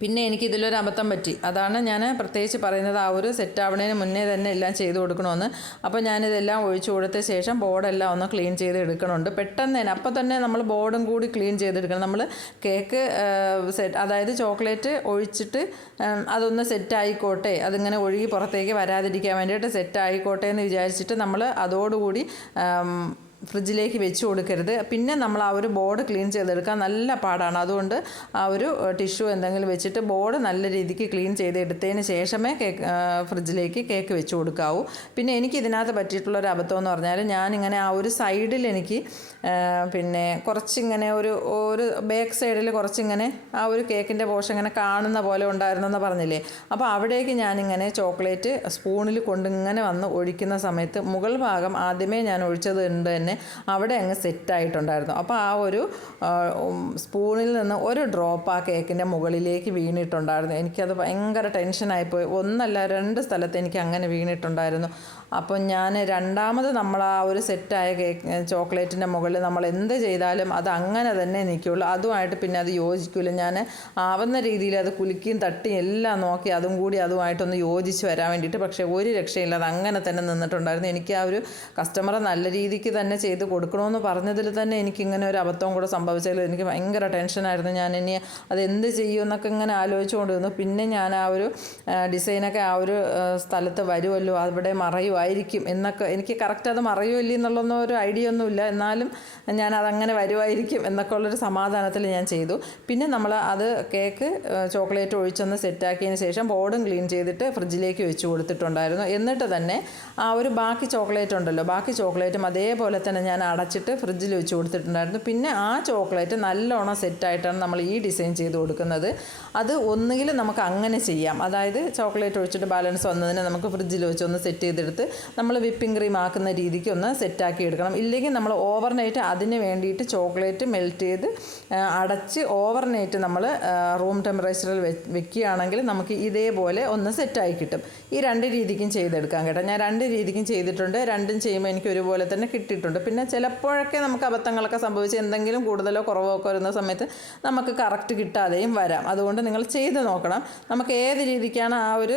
പിന്നെ എനിക്ക് ഇതിലൊരു അബദ്ധം പറ്റി. അതാണ് ഞാൻ പ്രത്യേകിച്ച് പറയുന്നത് ആ ഒരു സെറ്റ് ആവണതിന് മുന്നേ തന്നെ എല്ലാം ചെയ്ത് കൊടുക്കണമെന്ന് അപ്പോൾ ഞാനിതെല്ലാം ഒഴിച്ചു കൊടുത്ത ശേഷം ബോർഡെല്ലാം ഒന്ന് ക്ലീൻ ചെയ്ത് എടുക്കണമുണ്ട് പെട്ടെന്ന് തന്നെ അപ്പോൾ തന്നെ നമ്മൾ ബോർഡും കൂടി ക്ലീൻ ചെയ്തെടുക്കണം നമ്മൾ കേക്ക് സെറ്റ് അതായത് ചോക്ലേറ്റ് ഒഴിച്ചിട്ട് അതൊന്ന് സെറ്റ് ആയിക്കോട്ടെ. അതിങ്ങനെ ഒഴുകി പുറത്തേക്ക് വരാതിരിക്കാൻ വേണ്ടിയിട്ട് സെറ്റ് ആയിക്കോട്ടെ എന്ന് വിചാരിച്ചിട്ട് നമ്മൾ അതോടുകൂടി ഫ്രിഡ്ജിലേക്ക് വെച്ച് കൊടുക്കരുത്. പിന്നെ നമ്മൾ ആ ഒരു ബോർഡ് ക്ലീൻ ചെയ്തെടുക്കാൻ നല്ല പാടാണ്. അതുകൊണ്ട് ആ ഒരു ടിഷ്യൂ എന്തെങ്കിലും വെച്ചിട്ട് ബോർഡ് നല്ല രീതിക്ക് ക്ലീൻ ചെയ്തെടുത്തതിന് ശേഷമേ കേക്ക് ഫ്രിഡ്ജിലേക്ക് കേക്ക് വെച്ച് കൊടുക്കാവൂ. പിന്നെ എനിക്ക് ഇതിനകത്ത് പറ്റിയിട്ടുള്ള ഒരു അബദ്ധം എന്ന് പറഞ്ഞാൽ ഞാനിങ്ങനെ ആ ഒരു സൈഡിൽ എനിക്ക് പിന്നെ കുറച്ചിങ്ങനെ ഒരു ഒരു ബാക്ക് സൈഡിൽ കുറച്ചിങ്ങനെ ആ ഒരു കേക്കിന്റെ പോഷൻ ഇങ്ങനെ കാണുന്ന പോലെ ഉണ്ടായിരുന്നെന്ന് പറഞ്ഞില്ലേ? അപ്പോൾ അവിടേക്ക് ഞാനിങ്ങനെ ചോക്ലേറ്റ് സ്പൂണിൽ കൊണ്ടിങ്ങനെ വന്ന് ഒഴിക്കുന്ന സമയത്ത് മുകൾ ഭാഗം ആദ്യമേ ഞാൻ ഒഴിച്ചത് കൊണ്ട് തന്നെ അവിടെ അങ്ങ് സെറ്റായിട്ടുണ്ടായിരുന്നു. അപ്പോൾ ആ ഒരു സ്പൂണിൽ നിന്ന് ഒരു ഡ്രോപ്പ് ആ കേക്കിന്റെ മുകളിലേക്ക് വീണിട്ടുണ്ടായിരുന്നു. എനിക്കത് ഭയങ്കര ടെൻഷനായിപ്പോയി. ഒന്നല്ല രണ്ട് സ്ഥലത്ത് എനിക്ക് അങ്ങനെ വീണിട്ടുണ്ടായിരുന്നു. അപ്പോൾ ഞാൻ രണ്ടാമത് നമ്മൾ ആ ഒരു സെറ്റായ കേക്ക് ചോക്ലേറ്റിന്റെ മുകളിൽ നമ്മൾ എന്ത് ചെയ്താലും അത് അങ്ങനെ തന്നെ നിൽക്കുള്ളൂ അതുമായിട്ട് പിന്നെ അത് യോജിക്കില്ല ഞാൻ ആവുന്ന രീതിയിൽ അത് കുലുക്കിയും തട്ടിയും എല്ലാം നോക്കി അതും കൂടി അതുമായിട്ടൊന്ന് യോജിച്ച് വരാൻ വേണ്ടിയിട്ട് പക്ഷേ ഒരു രക്ഷയില്ല അത് അങ്ങനെ തന്നെ നിന്നിട്ടുണ്ടായിരുന്നു. എനിക്ക് ആ ഒരു കസ്റ്റമറെ നല്ല രീതിക്ക് തന്നെ ചെയ്ത് കൊടുക്കണമെന്ന് പറഞ്ഞതിൽ തന്നെ എനിക്കിങ്ങനെ ഒരു അബദ്ധം കൂടെ സംഭവിച്ചതിൽ എനിക്ക് ഭയങ്കര ടെൻഷനായിരുന്നു. ഞാൻ ഇനി അത് എന്ത് ചെയ്യുമെന്നൊക്കെ ഇങ്ങനെ ആലോചിച്ചുകൊണ്ടിരുന്നു പിന്നെ ഞാൻ ആ ഒരു ഡിസൈനൊക്കെ ആ ഒരു സ്ഥലത്ത് വരുമല്ലോ അവിടെ മറയും വരുമായിരിക്കും എന്നൊക്കെ എനിക്ക് കറക്റ്റ് അത് മറിയോ എന്നുള്ളൊന്നും ഒരു ഐഡിയ ഒന്നുമില്ല. എന്നാലും ഞാൻ അതങ്ങനെ വരുമായിരിക്കും എന്നൊക്കെ ഉള്ളൊരു സമാധാനത്തിൽ ഞാൻ ചെയ്തു. പിന്നെ നമ്മൾ അത് കേക്ക് ചോക്ലേറ്റ് ഒഴിച്ചൊന്ന് സെറ്റാക്കിയതിന് ശേഷം ബോർഡും ക്ലീൻ ചെയ്തിട്ട് ഫ്രിഡ്ജിലേക്ക് വെച്ച് കൊടുത്തിട്ടുണ്ടായിരുന്നു. എന്നിട്ട് തന്നെ ആ ഒരു ബാക്കി ചോക്ലേറ്റ് ഉണ്ടല്ലോ ബാക്കി ചോക്ലേറ്റും അതേപോലെ തന്നെ ഞാൻ അടച്ചിട്ട് ഫ്രിഡ്ജിൽ വെച്ച് കൊടുത്തിട്ടുണ്ടായിരുന്നു. പിന്നെ ആ ചോക്ലേറ്റ് നല്ലോണം സെറ്റായിട്ടാണ് നമ്മൾ ഈ ഡിസൈൻ ചെയ്ത് കൊടുക്കുന്നത്. അത് ഒന്നുകിൽ നമുക്ക് അങ്ങനെ ചെയ്യാം. അതായത് ചോക്ലേറ്റ് ഒഴിച്ചിട്ട് ബാലൻസ് വന്നതിനെ നമുക്ക് ഫ്രിഡ്ജിൽ വെച്ച് ഒന്ന് സെറ്റ് ചെയ്തെടുത്ത് നമ്മൾ വിപ്പിംഗ് ക്രീം ആക്കുന്ന രീതിക്ക് ഒന്ന് സെറ്റാക്കി എടുക്കണം. ഇല്ലെങ്കിൽ നമ്മൾ ഓവർനൈറ്റ് അതിന് വേണ്ടിയിട്ട് ചോക്ലേറ്റ് മെൽറ്റ് ചെയ്ത് അടച്ച് ഓവർനൈറ്റ് നമ്മൾ റൂം ടെമ്പറേച്ചറിൽ വെക്കുകയാണെങ്കിൽ നമുക്ക് ഇതേപോലെ ഒന്ന് സെറ്റായി കിട്ടും. ഈ രണ്ട് രീതിക്കും ചെയ്തെടുക്കാം കേട്ടോ. ഞാൻ രണ്ട് രീതിക്കും ചെയ്തിട്ടുണ്ട്. രണ്ടും ചെയ്യുമ്പോൾ എനിക്ക് ഒരുപോലെ തന്നെ കിട്ടിയിട്ടുണ്ട്. പിന്നെ ചിലപ്പോഴൊക്കെ നമുക്ക് അബദ്ധങ്ങളൊക്കെ സംഭവിച്ച് എന്തെങ്കിലും കൂടുതലോ കുറവോ ഒക്കെ വരുന്ന സമയത്ത് നമുക്ക് കറക്റ്റ് കിട്ടാതെയും വരാം. അതുകൊണ്ട് നിങ്ങൾ ചെയ്ത് നോക്കണം. നമുക്ക് ഏത് രീതിക്കാണ് ആ ഒരു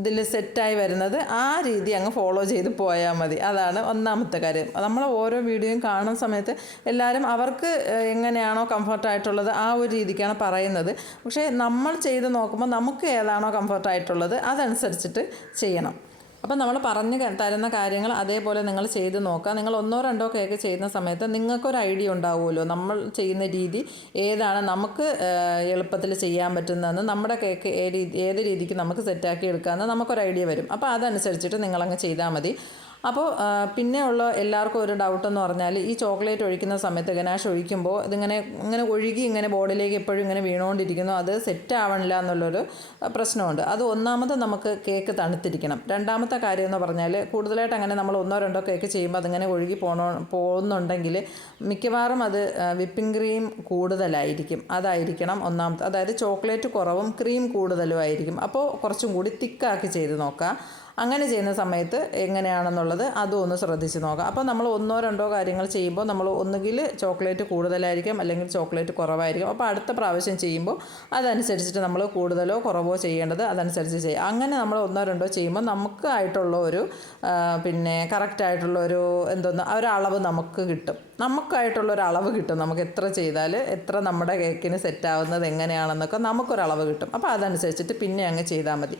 ഇതിൽ സെറ്റായി വരുന്നത്? ആ രീതി അങ്ങ് ഫോളോ ചെയ്ത് പോയാൽ മതി. അതാണ് ഒന്നാമത്തെ കാര്യം. നമ്മൾ ഓരോ വീഡിയോയും കാണുന്ന സമയത്ത് എല്ലാവരും അവർക്ക് എങ്ങനെയാണോ കംഫർട്ടായിട്ടുള്ളത് ആ ഒരു രീതിക്കാണ് പറയുന്നത്. പക്ഷേ നമ്മൾ ചെയ്ത് നോക്കുമ്പോൾ നമുക്ക് ഏതാണോ കംഫർട്ടായിട്ടുള്ളത് അതനുസരിച്ചിട്ട് ചെയ്യണം. അപ്പം നമ്മൾ പറഞ്ഞ് തരുന്ന കാര്യങ്ങൾ അതേപോലെ നിങ്ങൾ ചെയ്ത് നോക്കുക. നിങ്ങൾ ഒന്നോ രണ്ടോ കേക്ക് ചെയ്യുന്ന സമയത്ത് നിങ്ങൾക്കൊരു ഐഡിയ ഉണ്ടാവുമല്ലോ. നമ്മൾ ചെയ്യുന്ന രീതി ഏതാണ് നമുക്ക് എളുപ്പത്തിൽ ചെയ്യാൻ പറ്റുന്നതെന്ന് നമ്മുടെ കേക്ക് ഏത് രീതിക്ക് നമുക്ക് സെറ്റാക്കി എടുക്കാമെന്ന് നമുക്കൊരു ഐഡിയ വരും. അപ്പോൾ അതനുസരിച്ചിട്ട് നിങ്ങളങ്ങ് ചെയ്താൽ മതി. അപ്പോൾ പിന്നെ ഉള്ള എല്ലാവർക്കും ഒരു ഡൗട്ട് എന്ന് പറഞ്ഞാൽ ഈ ചോക്ലേറ്റ് ഒഴിക്കുന്ന സമയത്ത് ഗനാഷ് ഒഴിക്കുമ്പോൾ ഇതിങ്ങനെ ഇങ്ങനെ ഒഴുകി ഇങ്ങനെ ബോർഡിലേക്ക് എപ്പോഴും ഇങ്ങനെ വീണുകൊണ്ടിരിക്കുന്നു അത് സെറ്റ് ആവണില്ല എന്നുള്ളൊരു പ്രശ്നമുണ്ട്. അത് ഒന്നാമത് നമുക്ക് കേക്ക് തണുത്തിരിക്കണം. രണ്ടാമത്തെ കാര്യം എന്ന് പറഞ്ഞാൽ കൂടുതലായിട്ട് അങ്ങനെ നമ്മൾ ഒന്നോ രണ്ടോ കേക്ക് ചെയ്യുമ്പോൾ അതിങ്ങനെ ഒഴുകി പോണോ പോകുന്നുണ്ടെങ്കിൽ മിക്കവാറും അത് വിപ്പിംഗ് ക്രീം കൂടുതലായിരിക്കും. അതായിരിക്കണം ഒന്നാമത്തെ. അതായത് ചോക്ലേറ്റ് കുറവും ക്രീം കൂടുതലും ആയിരിക്കും. അപ്പോൾ കുറച്ചും കൂടി തിക്കാക്കി ചെയ്ത് നോക്കുക. അങ്ങനെ ചെയ്യുന്ന സമയത്ത് എങ്ങനെയാണെന്നുള്ളത് അതും ഒന്ന് ശ്രദ്ധിച്ച് നോക്കാം. അപ്പോൾ നമ്മൾ ഒന്നോ രണ്ടോ കാര്യങ്ങൾ ചെയ്യുമ്പോൾ നമ്മൾ ഒന്നുകിൽ ചോക്ലേറ്റ് കൂടുതലായിരിക്കും അല്ലെങ്കിൽ ചോക്ലേറ്റ് കുറവായിരിക്കും. അപ്പോൾ അടുത്ത പ്രാവശ്യം ചെയ്യുമ്പോൾ അതനുസരിച്ചിട്ട് നമ്മൾ കൂടുതലോ കുറവോ ചെയ്യേണ്ടത് അതനുസരിച്ച് ചെയ്യാം അങ്ങനെ നമ്മൾ ഒന്നോ രണ്ടോ ചെയ്യുമ്പോൾ നമുക്ക് ആയിട്ടുള്ള ഒരു പിന്നെ കറക്റ്റായിട്ടുള്ള ഒരു എന്തോന്ന് ഒരു അളവ് നമുക്ക് കിട്ടും. നമുക്കായിട്ടുള്ള ഒരു അളവ് കിട്ടും. നമുക്ക് എത്ര ചെയ്താൽ എത്ര നമ്മുടെ കേക്കിന് സെറ്റാവുന്നത് എങ്ങനെയാണെന്നൊക്കെ നമുക്കൊരളവ് കിട്ടും. അപ്പോൾ അതനുസരിച്ചിട്ട് പിന്നെ അങ്ങ് ചെയ്താൽ മതി.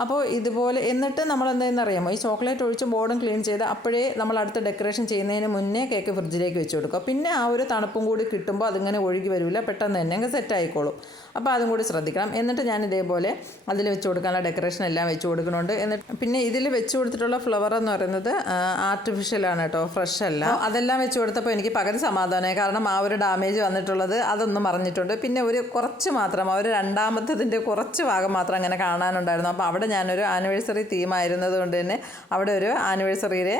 അപ്പോൾ ഇതുപോലെ എന്നിട്ട് നമ്മൾ എന്തെന്ന് അറിയാമോ ഈ ചോക്ലേറ്റ് ഒഴിച്ച് ബോർഡും ക്ലീൻ ചെയ്ത് അപ്പോഴേ നമ്മൾ അടുത്ത ഡെക്കറേഷൻ ചെയ്യുന്നതിന് മുന്നേ കേക്ക് ഫ്രിഡ്ജിലേക്ക് വെച്ച് കൊടുക്കുക. പിന്നെ ആ ഒരു തണുപ്പും കൂടി കിട്ടുമ്പോൾ അതിങ്ങനെ ഒഴുകി വരില്ല. പെട്ടെന്ന് തന്നെ അങ്ങ് സെറ്റ് ആയിക്കോളും അപ്പോൾ അതും കൂടി ശ്രദ്ധിക്കണം. എന്നിട്ട് ഞാൻ ഇതേപോലെ അതിൽ വെച്ച് കൊടുക്കാനുള്ള ഡെക്കറേഷൻ എല്ലാം വെച്ച് കൊടുക്കുന്നുണ്ട് എന്നിട്ട് പിന്നെ ഇതിൽ വെച്ച് കൊടുത്തിട്ടുള്ള ഫ്ലവർ എന്ന് പറയുന്നത് ആർട്ടിഫിഷ്യലാണ് കേട്ടോ. ഫ്രഷ് അല്ല. അതെല്ലാം വെച്ച് കൊടുത്തപ്പോൾ എനിക്ക് പകുതി സമാധാനമായി. കാരണം ആ ഒരു ഡാമേജ് വന്നിട്ടുള്ളത് അതൊന്നും പറഞ്ഞിട്ടുണ്ട് പിന്നെ ഒരു കുറച്ച് മാത്രം ആ ഒരു രണ്ടാമത്തതിന്റെ കുറച്ച് ഭാഗം മാത്രം അങ്ങനെ കാണാനുണ്ടായിരുന്നു. അപ്പോൾ അവിടെ ഞാനൊരു ആനിവേഴ്സറി തീമായിരുന്നത് കൊണ്ട് തന്നെ അവിടെ ഒരു ആനിവേഴ്സറിയിലെ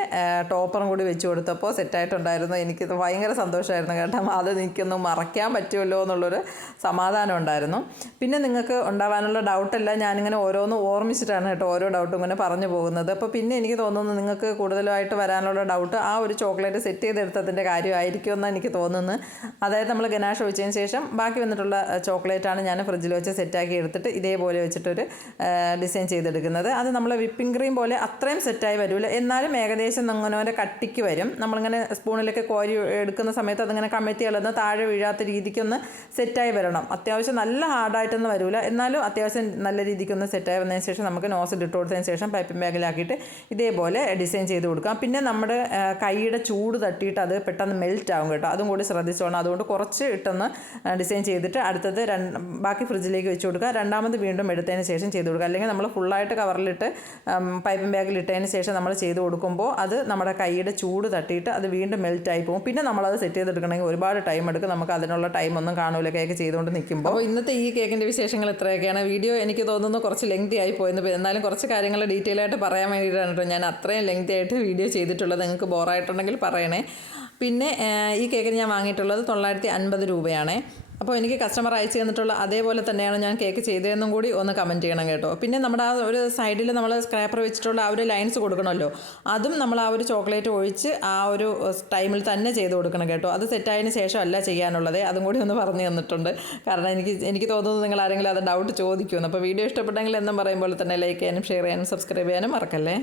ടോപ്പറും കൂടി വെച്ച് കൊടുത്തപ്പോൾ സെറ്റായിട്ടുണ്ടായിരുന്നു എനിക്കിത് ഭയങ്കര സന്തോഷമായിരുന്നു. കേട്ടോ അത് എനിക്കൊന്നും മറക്കാൻ പറ്റുമല്ലോ എന്നുള്ളൊരു സമാധാനം ഉണ്ടായിരുന്നു. പിന്നെ നിങ്ങൾക്ക് ഉണ്ടാവാനുള്ള ഡൗട്ടെല്ലാം ഞാനിങ്ങനെ ഓരോന്ന് ഓർമ്മിച്ചിട്ടാണ് കേട്ടോ ഓരോ ഡൗട്ടും ഇങ്ങനെ പറഞ്ഞു പോകുന്നത്. അപ്പോൾ പിന്നെ എനിക്ക് തോന്നുന്നു നിങ്ങൾക്ക് കൂടുതലായിട്ട് വരാനുള്ള ഡൗട്ട് ആ ഒരു ചോക്ലേറ്റ് സെറ്റ് ചെയ്തെടുത്തതിന്റെ കാര്യമായിരിക്കും എന്നാണ് എനിക്ക് തോന്നുന്നത്. അതായത് നമ്മൾ ഗനാഷ് ഒഴിച്ചതിന് ശേഷം ബാക്കി വന്നിട്ടുള്ള ചോക്ലേറ്റാണ് ഞാൻ ഫ്രിഡ്ജിൽ വെച്ച് സെറ്റാക്കി എടുത്തിട്ട് ഇതേപോലെ വെച്ചിട്ടൊരു ഡിസൈൻ ചെയ്തെടുക്കുന്നത്. അത് നമ്മൾ വിപ്പിംഗ് ക്രീം പോലെ അത്രയും സെറ്റായി വരില്ല എന്നാലും ഏകദേശം അങ്ങനെ കട്ടിക്ക് വരും. നമ്മളിങ്ങനെ സ്പൂണിലൊക്കെ കോരി എടുക്കുന്ന സമയത്ത് അതിങ്ങനെ കമ്മിറ്റി കളന്ന് താഴെ വീഴാത്ത രീതിക്കൊന്ന് സെറ്റായി വരണം. അത്യാവശ്യം നല്ല ഹാർഡായിട്ടൊന്നും വരില്ല എന്നാലും അത്യാവശ്യം നല്ല രീതിക്കൊന്ന് സെറ്റായി വന്നതിന് ശേഷം നമുക്ക് നോസ് ഇട്ട് കൊടുത്തതിന് ശേഷം പൈപ്പിംഗ് ബാഗിലാക്കിയിട്ട് ഇതേപോലെ ഡിസൈൻ ചെയ്ത് കൊടുക്കാം. പിന്നെ നമ്മുടെ കൈയുടെ ചൂട് തട്ടിയിട്ട് അത് പെട്ടെന്ന് മെൽറ്റ് ആവും കേട്ടോ. അതും കൂടി ശ്രദ്ധിച്ചോണം. അതുകൊണ്ട് കുറച്ച് ഇട്ടൊന്ന് ഡിസൈൻ ചെയ്തിട്ട് അടുത്തത് രണ്ട് ബാക്കി ഫ്രിഡ്ജിലേക്ക് വെച്ച് കൊടുക്കുക. രണ്ടാമത് വീണ്ടും എടുത്തതിന് ശേഷം ചെയ്ത് കൊടുക്കുക. അല്ലെങ്കിൽ നമ്മൾ ഫുള്ളായിട്ട് കവറിലിട്ട് പൈപ്പിംഗ് ബാഗിൽ ഇട്ടതിന് ശേഷം നമ്മൾ ചെയ്ത് കൊടുക്കുമ്പോൾ അത് നമ്മുടെ കൈയുടെ ചൂട് തട്ടിയിട്ട് അത് വീണ്ടും മെൽറ്റ് ആയി പോകും. പിന്നെ നമ്മളത് സെറ്റ് ചെയ്തെടുക്കണമെങ്കിൽ ഒരുപാട് ടൈം എടുക്കും. നമുക്ക് അതിനുള്ള ടൈം ഒന്നും കാണൂല. ചെയ്തുകൊണ്ട് നിൽക്കുമ്പോൾ. അപ്പോൾ ഇന്നത്തെ ഈ കേക്കിന്റെ വിശേഷങ്ങൾ ഇത്രയൊക്കെയാണ്. വീഡിയോ എനിക്ക് തോന്നുന്നു കുറച്ച് ലെങ്തി ആയി പോയെന്ന് എന്നാലും കുറച്ച് കാര്യങ്ങൾ ഡീറ്റെയിൽ ആയിട്ട് പറയാൻ വേണ്ടിയിട്ടാണ് കേട്ടോ ഞാൻ അത്രയും ലെങ്തി ആയിട്ട് വീഡിയോ ചെയ്തിട്ടുള്ളത്. നിങ്ങൾക്ക് ബോറായിട്ടുണ്ടെങ്കിൽ പറയണേ. പിന്നെ ഈ കേക്കിന് ഞാൻ വാങ്ങിയിട്ടുള്ളത് തൊള്ളായിരത്തി അൻപത് രൂപയാണേ. അപ്പോൾ എനിക്ക് കസ്റ്റമർ അയച്ചു തന്നിട്ടുള്ള അതേപോലെ തന്നെയാണ് ഞാൻ കേക്ക് ചെയ്തതെന്നും കൂടി ഒന്ന് കമന്റ് ചെയ്യണം കേട്ടോ. പിന്നെ നമ്മുടെ ആ ഒരു സൈഡിൽ നമ്മൾ സ്ക്രാപ്പർ വെച്ചിട്ടുള്ള ആ ഒരു ലൈൻസ് കൊടുക്കണമല്ലോ. അതും നമ്മൾ ആ ഒരു ചോക്ലേറ്റ് ഒഴിച്ച് ആ ഒരു ടൈമിൽ തന്നെ ചെയ്ത് കൊടുക്കണം കേട്ടോ. അത് സെറ്റായതിന് ശേഷം അല്ല ചെയ്യാനുള്ളത്. അതും കൂടി ഒന്ന് പറഞ്ഞു തന്നിട്ടുണ്ട്. കാരണം എനിക്ക് എനിക്ക് തോന്നുന്നത് നിങ്ങൾ ആരെങ്കിലും അത് ഡൗട്ട് ചോദിക്കുമെന്ന്. അപ്പോൾ വീഡിയോ ഇഷ്ടപ്പെട്ടെങ്കിൽ എന്നും പറയുമ്പോൾ തന്നെ ലൈക്ക് ചെയ്യാനും ഷെയർ ചെയ്യാനും സബ്സ്ക്രൈബ് ചെയ്യാനും മറക്കല്ലേ?